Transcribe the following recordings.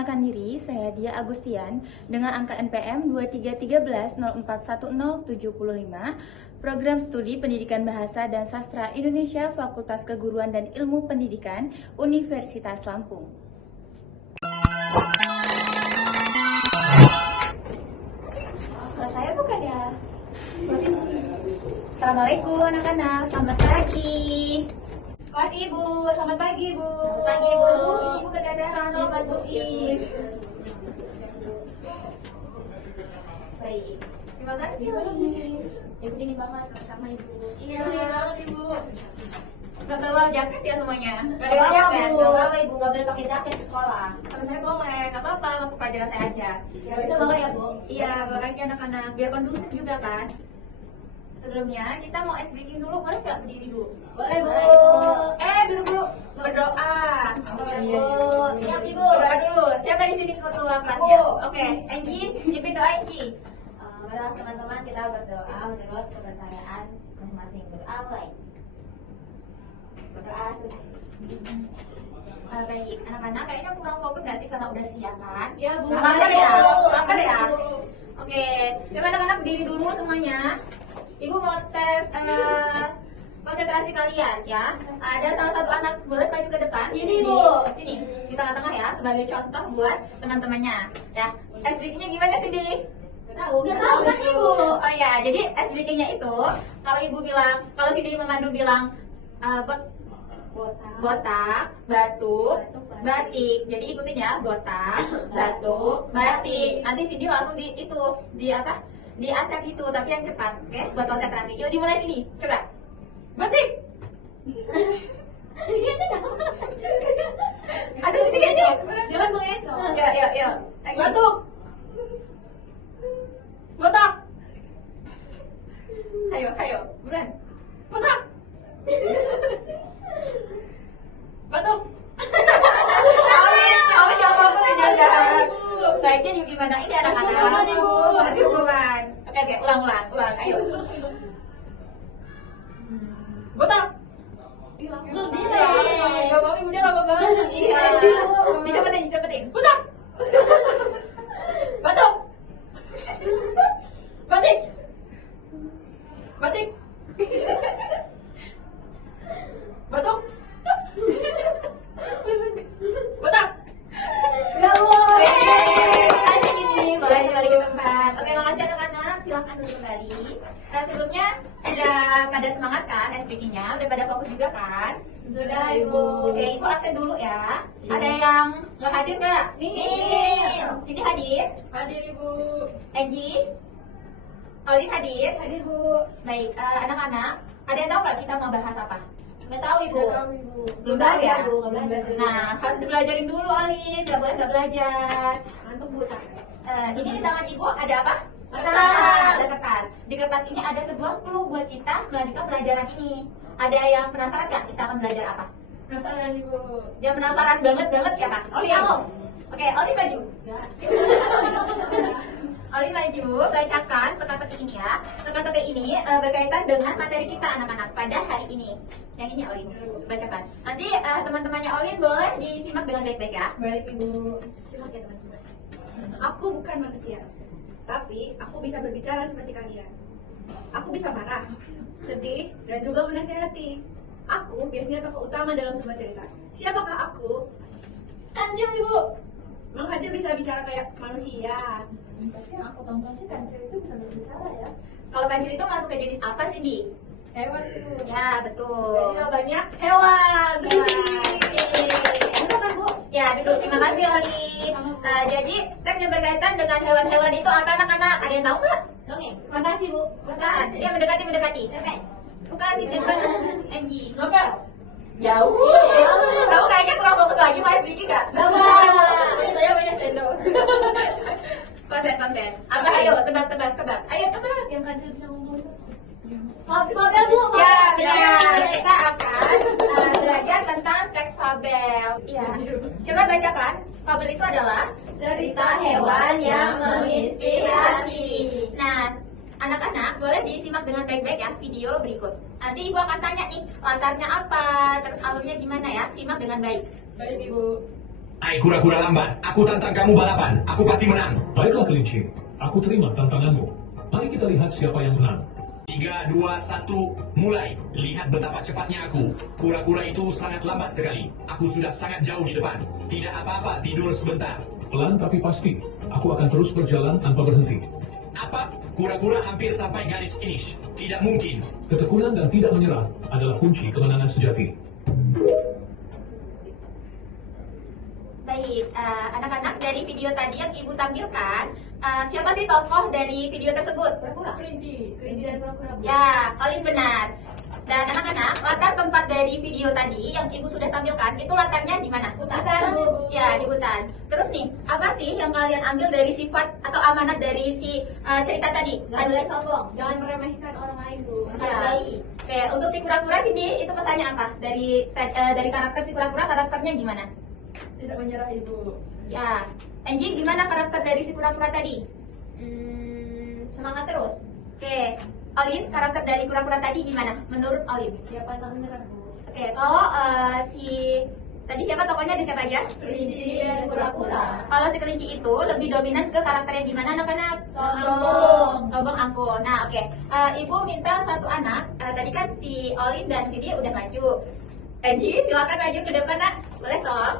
memperkenalkan diri, saya Dia Agustian dengan angka NPM 2313041075, Program Studi Pendidikan Bahasa dan Sastra Indonesia, Fakultas Keguruan dan Ilmu Pendidikan, Universitas Lampung. Kalau saya bukan ya. Assalamualaikum anak-anak, selamat pagi. Kelas Ibu, selamat pagi Ibu. Selamat pagi Ibu. Ibu kedadaran, tolong bantuin. Baik, terima kasih Ibu dingin banget sama Ibu. Iya, dingin banget Ibu. Gak bawa jaket ya semuanya? Gak bawa jaket? Gak bawa Ibu, gak boleh pakai jaket di sekolah. Sama saya boleh, gak apa-apa, waktu pelajaran saya aja. Ya bisa bawa ya Bu? Iya, bawa aja anak-anak, biar kondusif juga kan. Sebelumnya kita mau ice breaking dulu, boleh nggak berdiri dulu? Boleh Bu. Duduk dulu, berdoa. Bu. Siap Ibu. Berdoa dulu. Siapa di sini ketua kelasnya? Oke, Angie, pimpin doa Angie. Mari teman-teman kita berdoa menurut kepercayaan masing-masing. Berdoa mulai. Berdoa selesai. Baik, anak-anak kayaknya kurang fokus nggak sih karena udah siap kan? Ya Bu. Lapar ya? Lapar ya? Oke, coba anak-anak berdiri dulu semuanya. Ibu mau tes konsentrasi kalian ya. Ada salah satu anak boleh maju ke depan. Sini, Bu. Sini di tengah-tengah ya sebagai contoh buat teman-temannya. Ya, ice breakingnya gimana sih Di? Tahu kan Ibu? Oh ya, jadi ice breakingnya itu kalau Ibu bilang, kalau Cindy memandu bilang botak, batuk, batik. Jadi ikutin ya, botak, batuk, batik. Nanti Cindy langsung diacak gitu, tapi yang cepat, oke? Buat konsentrasi. Yuk dimulai sini, coba. Batik. Ada sini kayaknya. Jangan mengeco. Ya. Batuk. Botak. Ayo, buruan. Botak. Batuk. Kamu jawab apa jangan. Baiknya di gimana ini anak-anak? Kasih hukuman, Ibu. Kasih hukuman. Oke, ulang. Ayo. Botak. Gak mau ibunya lama banget. Iya. Dicepetin. Botak. Batuk. Batik. Batik. Batuk. Botak. Ya boleh. Aja gini, boleh balik ke tempat. Oke, makasih anak-anak. Silakan duduk kembali. Sebelumnya udah pada semangat kan ice breaking-nya? Udah pada fokus juga kan? Sudah, Ibu. Oke, Ibu absen dulu ya. Ada yang nggak hadir nggak? Nihil. Sini hadir. Hadir Ibu. Angie, Olin hadir. Hadir Bu. Baik, anak-anak, ada yang tahu nggak kita mau bahas apa? Nggak tahu Ibu. Belum tahu ya? Bu. Belum belajar. Nah, harus dipelajarin dulu Olin, nggak boleh nggak belajar. Antum Bu. Ini di tangan Ibu ada apa? Kertas. Ada kertas. Di kertas ini ada sebuah clue buat kita melanjutkan pelajaran ini. Ada yang penasaran nggak kita akan belajar apa? Penasaran Ibu. Yang penasaran banget siapa? Olin. Kamu. Oke, Olin maju. Ya. Olin maju, bacakan teka-teki ini ya. Teka-teki ini berkaitan dengan materi kita anak-anak pada hari ini. Yang ini Olin, bacakan. Nanti teman-temannya Olin boleh disimak dengan baik-baik ya. Baik Ibu. Simak ya teman-teman. Aku bukan manusia, tapi aku bisa berbicara seperti kalian. Aku bisa marah, sedih, dan juga menasihati. Aku biasanya tokoh utama dalam sebuah cerita. Siapakah aku? Kancil Ibu. Mang Kancil bisa bicara kayak manusia. Tapi yang aku tonton sih kancil itu bisa berbicara ya. Kalau kancil itu masuk ke jenis apa sih, Di? Hewan Ibu. Ya, betul. Jadi banyak. Hewan. Betul kan Bu? Ya, duduk. Terima kasih, Olin. Jadi, teks yang berkaitan dengan hewan-hewan itu apa anak-anak? Ada yang tahu nggak? Dongeng. Fantasi Bu. Bukan. Ya, mendekati. Cerpen. Bukan sih, bukan. Angie. Novel. Jauh. Kamu kayaknya kurang fokus lagi, Mas Vicky nggak? Saya banyak sendok. Konsen. Apa? Ayo, tebak. Ayo, tebak. Yang Kancil bisa ngomong itu. Fabel Bu. Ya, benar. Kita akan belajar tentang teks fabel. Iya. Coba bacakan. Fabel itu adalah Cerita hewan yang menginspirasi. Nah, anak-anak boleh disimak dengan baik-baik ya video berikut. Nanti Ibu akan tanya nih latarnya apa, terus alurnya gimana ya. Simak dengan baik. Baik Ibu. Hai kura-kura lambat, aku tantang kamu balapan. Aku pasti menang. Baiklah kelinci, aku terima tantanganmu. Mari kita lihat siapa yang menang. 3, 2, 1, mulai. Lihat betapa cepatnya aku. Kura-kura itu sangat lambat sekali. Aku sudah sangat jauh di depan. Tidak apa-apa, tidur sebentar. Pelan tapi pasti, aku akan terus berjalan tanpa berhenti. Apa? Kura-kura hampir sampai garis finish. Tidak mungkin. Ketekunan dan tidak menyerah adalah kunci kemenangan sejati. Baik, anak-anak, dari video tadi yang ibu tampilkan, siapa sih tokoh dari video tersebut? Kura-kura. Kelinci dan kura-kura. Ya, Olin benar. Dan anak-anak, latar tempat dari video tadi yang ibu sudah tampilkan, itu latarnya di mana? Hutan, Bu. Bu. Ya, di hutan. Terus nih, apa sih yang kalian ambil dari sifat atau amanat dari si cerita tadi? Gak boleh sombong. Jangan meremehkan orang lain, Bu. Ya. Hargai. Oke, untuk si kura-kura sini, itu pesannya apa? Dari karakter si kura-kura, karakternya gimana? Tidak menyerah, Ibu. Ya, Angie, gimana karakter dari si kura-kura tadi? Semangat terus. Oke, Olin, karakter dari kura-kura tadi gimana? Menurut Olin? Ya pantang menyerah, Bu. Oke, kalau si tadi siapa tokohnya, ada siapa aja? Kelinci dan kura-kura. Kalau si kelinci itu lebih dominan ke karakternya gimana anak-anak? Sombong. Sombong angkuh. Nah, oke. Ibu minta satu anak. Tadi kan si Olin dan si dia udah maju. Angie, silakan maju ke depan, nak. Boleh tolong?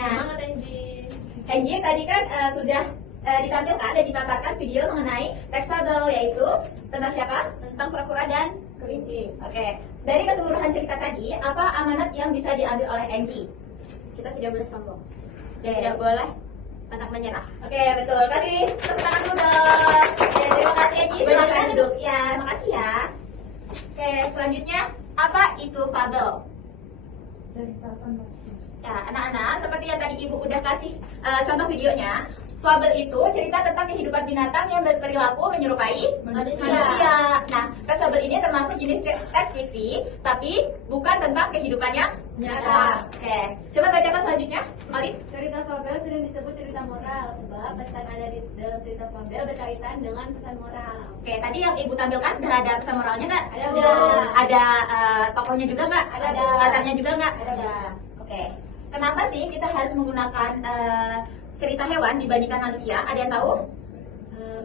Nah, Semangat, Angie. Angie tadi kan sudah ditampilkan dan dipaparkan video mengenai teks fabel, yaitu tentang siapa? Tentang kura-kura dan kelinci. Oke, dari keseluruhan cerita tadi, apa amanat yang bisa diambil oleh Angie? Kita tidak boleh sombong. Oke. Tidak boleh pantang menyerah. Oke, betul. Kasih tepuk tangan dulu dong. Oke, terima kasih Angie. Silakan duduk. Ya, makasih ya. Oke, selanjutnya apa itu fabel? Cerita fantasi. Ya, anak-anak, seperti yang tadi ibu udah kasih contoh videonya, fabel itu cerita tentang kehidupan binatang yang berperilaku menyerupai manusia. Nah, teks fabel ini termasuk jenis teks fiksi, tapi bukan tentang kehidupan yang Nyata. Oke, coba bacakan selanjutnya, Olin. Cerita fabel sering disebut cerita moral sebab pesan ada di dalam cerita fabel berkaitan dengan pesan moral. Oke, tadi yang ibu tampilkan udah ada pesan moralnya nggak? Ada, udah. Ada tokohnya juga nggak? Ada. Latarnya juga nggak? Ada. Oke. Kenapa sih kita harus menggunakan cerita hewan dibandingkan manusia? Ada yang tahu?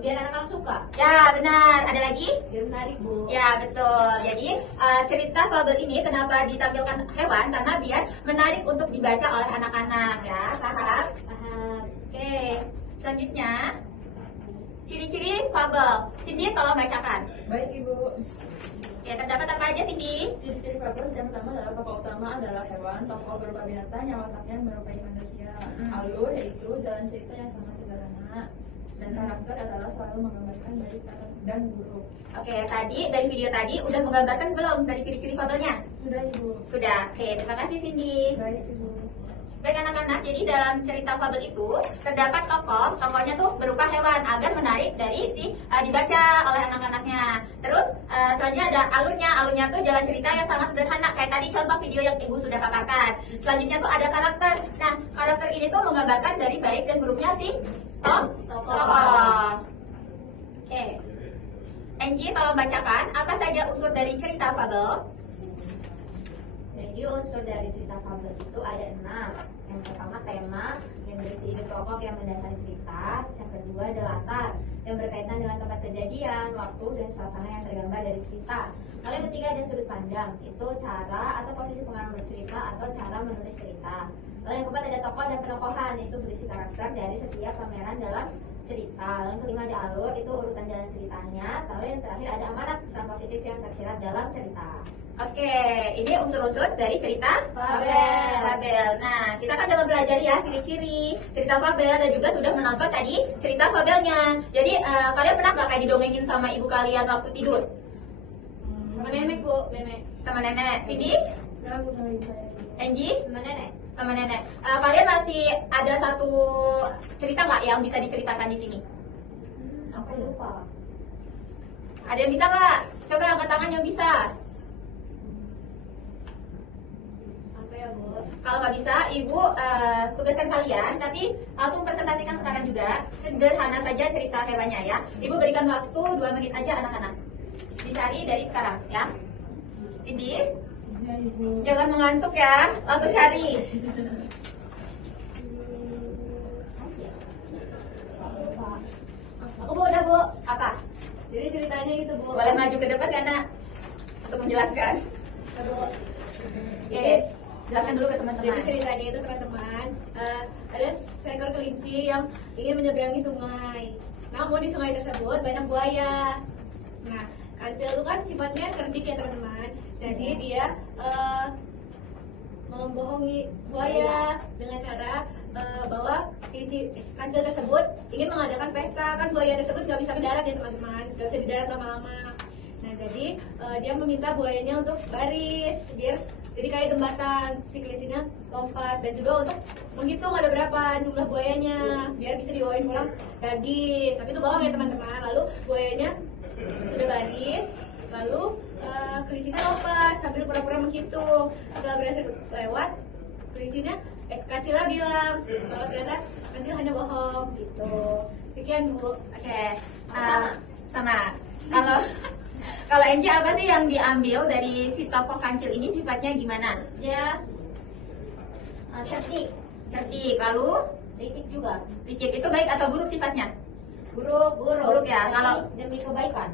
Biar anak-anak suka. Ya, benar. Ada lagi? Biar menarik, Bu. Ya, betul. Jadi, cerita fabel ini kenapa ditampilkan hewan? Karena biar menarik untuk dibaca oleh anak-anak, ya. Paham? Paham. Oke. Selanjutnya, ciri-ciri fabel. Cindy, tolong bacakan. Baik, Ibu. Ya, terdapat apa aja, Cindy? Ciri-ciri fabel yang pertama adalah tokoh utama adalah hewan, tokoh berupa binatang yang wataknya menyerupai manusia. Alur yaitu jalan cerita yang sangat sederhana. Dan karakter adalah selalu menggambarkan baik dan buruk. Oke, tadi dari video tadi udah menggambarkan belum dari ciri-ciri fabelnya? Sudah, Ibu. Sudah. Oke, terima kasih Cindy. Baik, Ibu. Baik anak-anak, jadi dalam cerita fabel itu terdapat tokohnya tuh berupa hewan agar menarik dari dibaca oleh anak-anaknya. Terus selanjutnya ada alurnya tuh jalan cerita yang sangat sederhana kayak tadi contoh video yang ibu sudah paparkan. Selanjutnya tuh ada karakter. Nah, karakter ini tuh menggambarkan dari baik dan buruknya tokoh. Oke. Angie, tolong bacakan apa saja unsur dari cerita fabel. Jadi unsur dari cerita fabel itu ada 6. Yang pertama tema yang berisi ide pokok yang mendasari cerita. Terus yang kedua ada latar yang berkaitan dengan tempat kejadian, waktu dan suasana yang tergambar dari cerita. Lalu yang ketiga ada sudut pandang, itu cara atau posisi pengarang bercerita atau cara menulis cerita. Lalu yang keempat ada tokoh dan penokohan, itu berisi karakter dari setiap pameran dalam cerita. Lalu yang kelima ada alur, itu urutan jalan ceritanya. Lalu yang terakhir ada amanat pesan positif yang tersirat dalam cerita. Oke, ini unsur-unsur dari cerita Fabel. Nah, kita kan udah mempelajari ya ciri-ciri cerita fabel dan juga sudah menonton tadi cerita fabelnya. Jadi kalian pernah nggak kayak didongengin sama ibu kalian waktu tidur? Sama nenek, Bu. Nenek. Sama nenek. Cindy? Lalu sama ibu saya. Angie? Sama nenek. Sama nenek. Kalian masih ada satu cerita nggak yang bisa diceritakan di sini? Aku lupa. Ada yang bisa nggak? Coba angkat tangan yang bisa. Apa ya, Bu? Kalau nggak bisa, ibu tugaskan kalian, tapi langsung presentasikan sekarang juga. Sederhana saja cerita hewannya ya. Ibu berikan waktu 2 menit aja anak-anak. Dicari dari sekarang ya. Cindy, Ya, Ibu. jangan mengantuk ya, langsung cari. Bu? Apa? Jadi ceritanya itu Bu. Boleh maju ke depan karena untuk menjelaskan. Bu. Oke, jelaskan dulu ke Jadi teman-teman. ceritanya itu teman-teman, ada seekor kelinci yang ingin menyeberangi sungai. Namun di sungai tersebut banyak buaya. Nah, kancil itu kan sifatnya cerdik ya teman-teman. Jadi dia membohongi buaya dengan cara bahwa kancil tersebut ingin mengadakan pesta. Kan buaya tersebut nggak bisa mendarat ya teman-teman, nggak bisa didarat lama-lama. Nah, jadi dia meminta buayanya untuk baris biar jadi kayak jembatan, si kelincinya lompat, dan juga untuk menghitung ada berapa jumlah buayanya biar bisa dibawain pulang daging. Tapi itu bohong ya teman-teman. Lalu buayanya sudah baris, lalu kelincinya lompat sambil pura-pura menghitung. Setelah berhasil lewat, Kancila bilang bahwa ternyata Kancil hanya bohong gitu. Sekian Bu. Oke, sama. Kalau Enji apa sih yang diambil dari si tokoh kancil ini, sifatnya gimana? Dia cerdik, Cerdik, lalu licik juga. licik itu baik atau buruk sifatnya? Buruk. Buruk ya, Tapi kalau- demi kebaikan.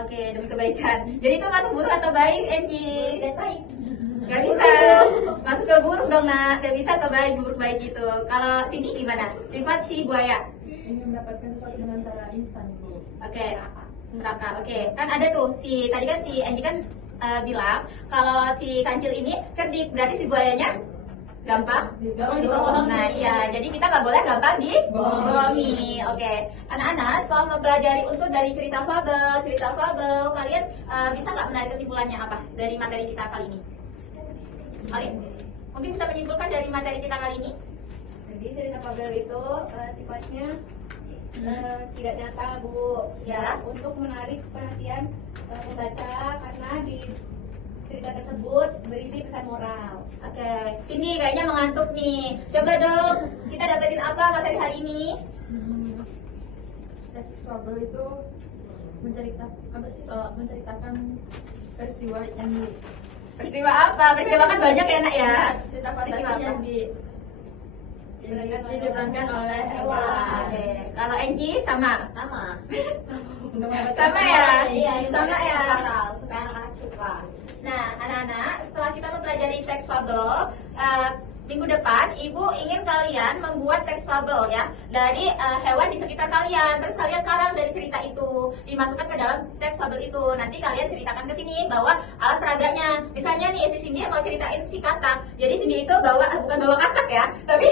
Oke, demi kebaikan. Jadi itu masuk buruk atau baik, Enji? Dan baik. Gak bisa, masuk ke buruk dong nak. Gak bisa ke baik, buruk baik gitu. Kalau Cindy gimana? Sifat si buaya. Ingin mendapatkan sesuatu dengan cara instan, Bu. Oke, serakah. Oke, kan ada tuh tadi kan si Angie kan bilang kalau si kancil ini cerdik, berarti si buayanya gampang Dibohongi. Nah iya, jadi kita nggak boleh gampang dibohongi. Oke, anak-anak setelah mempelajari unsur dari cerita fabel, kalian bisa nggak menarik kesimpulannya apa dari materi kita kali ini? Kalian mungkin bisa menyimpulkan dari materi kita kali ini? Jadi cerita fabel itu sifatnya tidak nyata Bu. Ya. Untuk menarik perhatian pembaca karena di cerita tersebut berisi pesan moral. Oke, Cindy kayaknya mengantuk nih. Coba dong, kita dapetin apa materi hari ini? Teks fabel itu menceritakan peristiwa yang di Peristiwa apa? Peristiwa kan banyak ya nak ya. cerita Peristiwa fantasi apa? yang diperankan oleh hewan. Oke, kalau Angie sama. Sama. Sama ya? Iya, Sama ya? moral supaya anak-anak suka. Nah, anak-anak, setelah kita mempelajari teks fabel, minggu depan Ibu ingin kalian membuat teks fabel ya dari hewan di sekitar kalian. Terus kalian karang dari cerita itu, dimasukkan ke dalam teks fabel itu. Nanti kalian ceritakan ke sini bawa alat peraganya. Misalnya nih si Cindy mau ceritain si katak. Jadi Cindy itu bukan bawa katak ya, tapi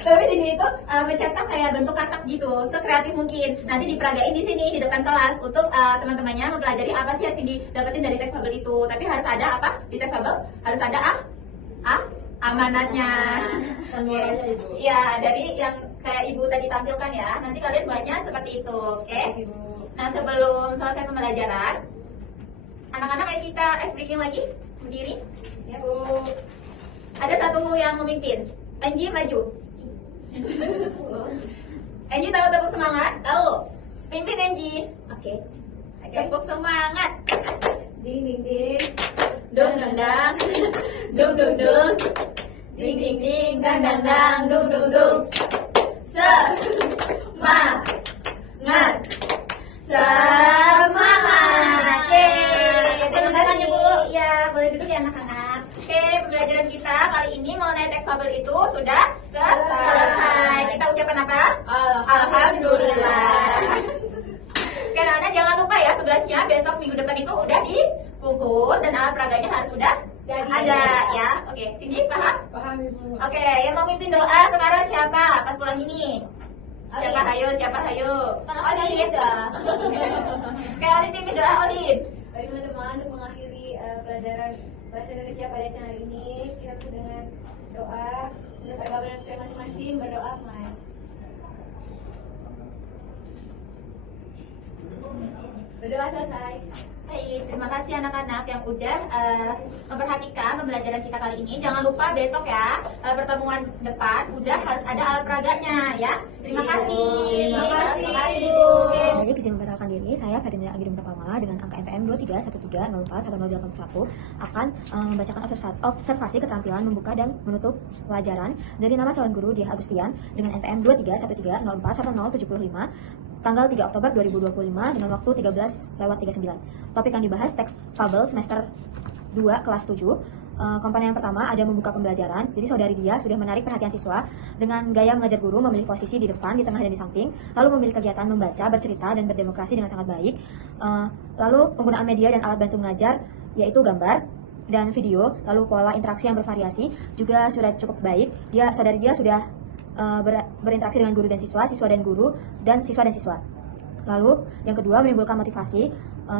Cindy itu mencetak kayak bentuk katak gitu, sekreatif mungkin. Nanti diperagain di sini di depan kelas untuk teman-temannya mempelajari apa sih yang Cindy dapetin dari teks fabel itu. Tapi harus ada apa di teks fabel? Harus ada amanatnya. Dan moralnya, Ibu. Iya, dari yang kayak Ibu tadi tampilkan ya. Nanti kalian buatnya seperti itu, oke? Nah, sebelum selesai pembelajaran, anak-anak ayo kita ice breaking lagi, berdiri. Ya Bu. Ada satu yang memimpin. Angie maju. Angie tahu tepuk semangat? Tahu. Pimpin Angie. Oke. Oke. Tepuk semangat. Ding ding ding. Dung dung dang. Dung dung dung. Ding ding ding dang dang dang dung dung dung. Semangat. Semangat. Yeay. Terima kasih Bu. Ya, boleh duduk ya anak-anak. Oke, pembelajaran kita kali ini mengenai teks fabel itu sudah selesai. Kita ucapkan apa? Alhamdulillah. Oke, anak-anak jangan lupa ya tugasnya besok minggu depan itu udah dikumpul dan alat peraganya harus sudah ada ya. Oke, Cindy paham? Paham, Ibu. Oke, yang mau mimpin doa sekarang siapa pas pulang ini? Siapa hayo? Olin. Oke, Olin pimpin doa Olin. Baik teman-teman, untuk mengakhiri pelajaran bahasa Indonesia pada siang hari ini, kita tutup dengan doa. Menurut agama saya masing-masing berdoa, Mai. Berdoa selesai. Baik, terima kasih anak-anak yang udah memperhatikan pembelajaran kita kali ini. Jangan lupa besok ya, pertemuan depan udah harus ada alat peraganya ya. Terima kasih. Terima kasih. Bu. Baik, izin memperkenalkan diri, saya Ferdinand Agidum Pertama dengan angka NPM 2313041081 akan membacakan observasi keterampilan membuka dan menutup pelajaran dari nama calon guru Diah Agustian dengan NPM 2313041075 tanggal 3 Oktober 2025 dengan waktu 13:39. Topik yang dibahas teks fabel semester 2 kelas 7. Komponen yang pertama ada membuka pembelajaran. Jadi saudari dia sudah menarik perhatian siswa dengan gaya mengajar guru, memilih posisi di depan, di tengah, dan di samping, lalu memilih kegiatan membaca, bercerita, dan berdemokrasi dengan sangat baik. Lalu penggunaan media dan alat bantu mengajar yaitu gambar dan video, lalu pola interaksi yang bervariasi juga sudah cukup baik. Saudari dia sudah berinteraksi dengan guru dan siswa dan guru, dan siswa dan siswa. Lalu yang kedua menimbulkan motivasi.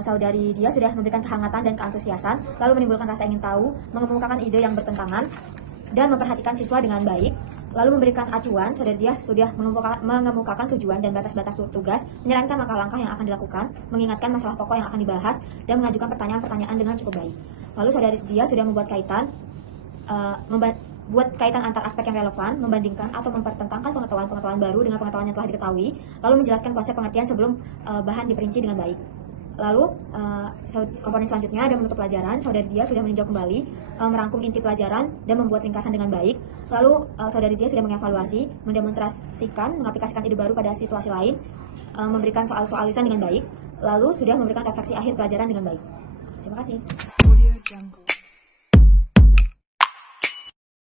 Saudari dia sudah memberikan kehangatan dan keantusiasan, lalu menimbulkan rasa ingin tahu, mengemukakan ide yang bertentangan, dan memperhatikan siswa dengan baik. Lalu memberikan acuan. Saudari dia sudah mengemukakan tujuan dan batas-batas tugas, menyarankan langkah-langkah yang akan dilakukan, mengingatkan masalah pokok yang akan dibahas, dan mengajukan pertanyaan-pertanyaan dengan cukup baik. Lalu saudari dia sudah membuat kaitan antar aspek yang relevan, membandingkan atau mempertentangkan pengetahuan-pengetahuan baru dengan pengetahuan yang telah diketahui, lalu menjelaskan konsep pengertian sebelum bahan diperinci dengan baik. Lalu komponen selanjutnya ada menutup pelajaran. Saudari dia sudah meninjau kembali, merangkum inti pelajaran, dan membuat ringkasan dengan baik. Lalu saudari dia sudah mengevaluasi, mendemonstrasikan, mengaplikasikan ide baru pada situasi lain, memberikan soal-soal lisan dengan baik, lalu sudah memberikan refleksi akhir pelajaran dengan baik. Terima kasih.